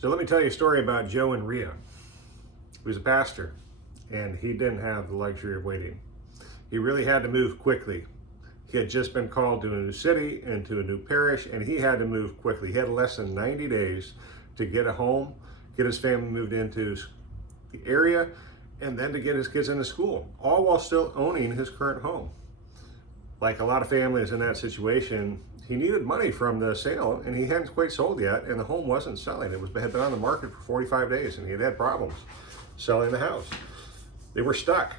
So let me tell you a story about Joe and Rhea. He was a pastor, and he didn't have the luxury of waiting. He really had to move quickly. He had just been called to a new city and to a new parish, and he had to move quickly. He had less than 90 days to get a home, get his family moved into the area, and then to get his kids into school, all while still owning his current home. Like a lot of families in that situation, he needed money from the sale, and he hadn't quite sold yet, and the home wasn't selling. It had been on the market for 45 days, and he had problems selling the house. They were stuck,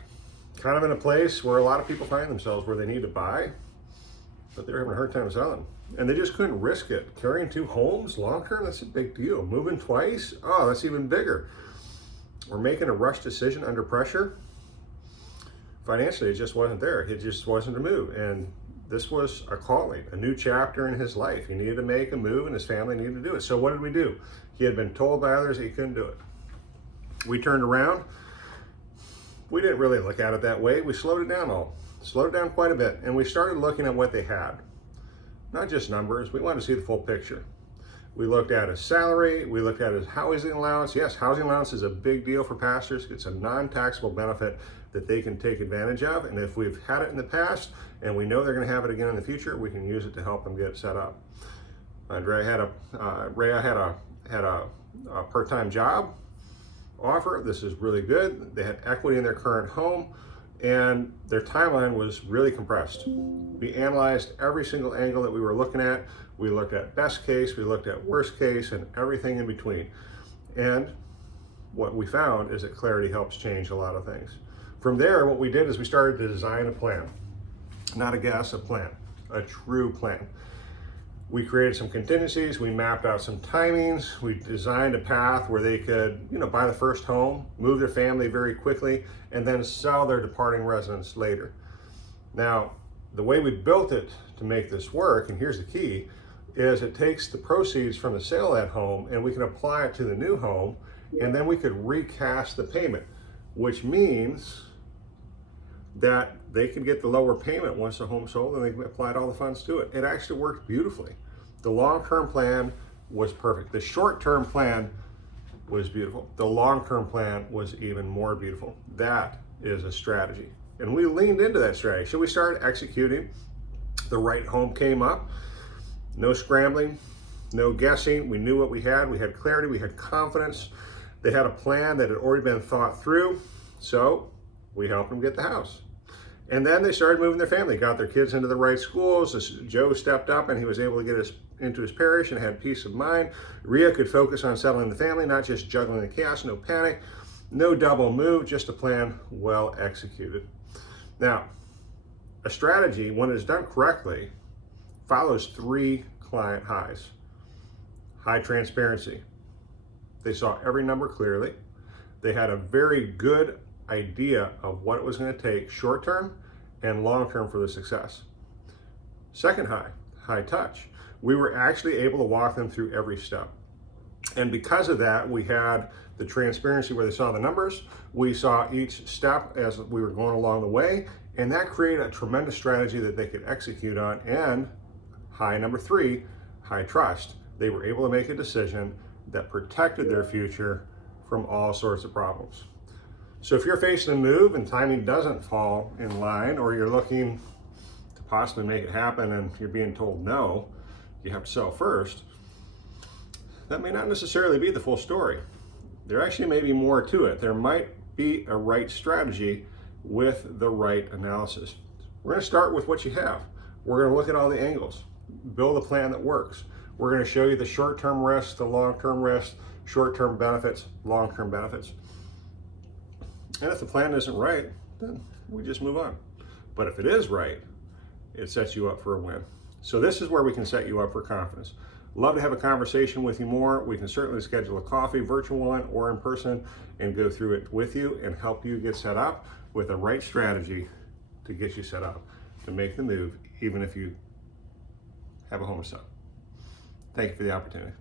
kind of in a place where a lot of people find themselves, where they need to buy, but they're having a hard time selling. And they just couldn't risk it. Carrying two homes long term, that's a big deal. Moving twice, oh, that's even bigger. Or making a rush decision under pressure. Financially, it just wasn't there. It just wasn't a move. And this was a calling, a new chapter in his life. He needed to make a move, and his family needed to do it. So what did we do? He had been told by others that he couldn't do it. We turned around. We didn't really look at it that way. We slowed it down quite a bit, and we started looking at what they had. Not just numbers, we wanted to see the full picture. We looked at his salary, we looked at his housing allowance. Yes, housing allowance is a big deal for pastors. It's a non-taxable benefit that they can take advantage of, and if we've had it in the past, and we know they're gonna have it again in the future, we can use it to help them get set up. Rhea had a part-time job offer. This is really good. They had equity in their current home, and their timeline was really compressed. We analyzed every single angle that we were looking at. We looked at best case, we looked at worst case, and everything in between. And what we found is that clarity helps change a lot of things. From there, what we did is we started to design a plan. Not a guess, a plan, a true plan. We created some contingencies, we mapped out some timings, we designed a path where they could, buy the first home, move their family very quickly, and then sell their departing residence later. Now, the way we built it to make this work, and here's the key, is it takes the proceeds from the sale of that home and we can apply it to the new home, and then we could recast the payment, which means that they could get the lower payment once the home's sold, and they can apply all the funds to it. It actually worked beautifully. The long-term plan was perfect. The short-term plan was beautiful. The long-term plan was even more beautiful. That is a strategy. And we leaned into that strategy. So we started executing. The right home came up. No scrambling, no guessing. We knew what we had. We had clarity, we had confidence. They had a plan that had already been thought through. So we helped them get the house. And then they started moving their family, got their kids into the right schools. Joe stepped up and he was able to get into his parish and had peace of mind. Rhea could focus on settling the family, not just juggling the chaos, no panic, no double move, just a plan well executed. Now, a strategy, when it's done correctly, follows three client highs. High transparency. They saw every number clearly. They had a very good idea of what it was going to take short-term and long-term for the success. Second high, high touch. We were actually able to walk them through every step. And because of that, we had the transparency where they saw the numbers. We saw each step as we were going along the way, and that created a tremendous strategy that they could execute on. And high number three, high trust. They were able to make a decision that protected their future from all sorts of problems. So if you're facing a move and timing doesn't fall in line, or you're looking to possibly make it happen and you're being told no, you have to sell first, that may not necessarily be the full story. There actually may be more to it. There might be a right strategy with the right analysis. We're going to start with what you have. We're going to look at all the angles, build a plan that works. We're going to show you the short-term risks, the long-term risks, short-term benefits, long-term benefits. And if the plan isn't right, then we just move on. But if it is right, it sets you up for a win. So this is where we can set you up for confidence. Love to have a conversation with you more. We can certainly schedule a coffee, virtual one or in person, and go through it with you and help you get set up with the right strategy to get you set up to make the move, even if you have a home to sell. Thank you for the opportunity.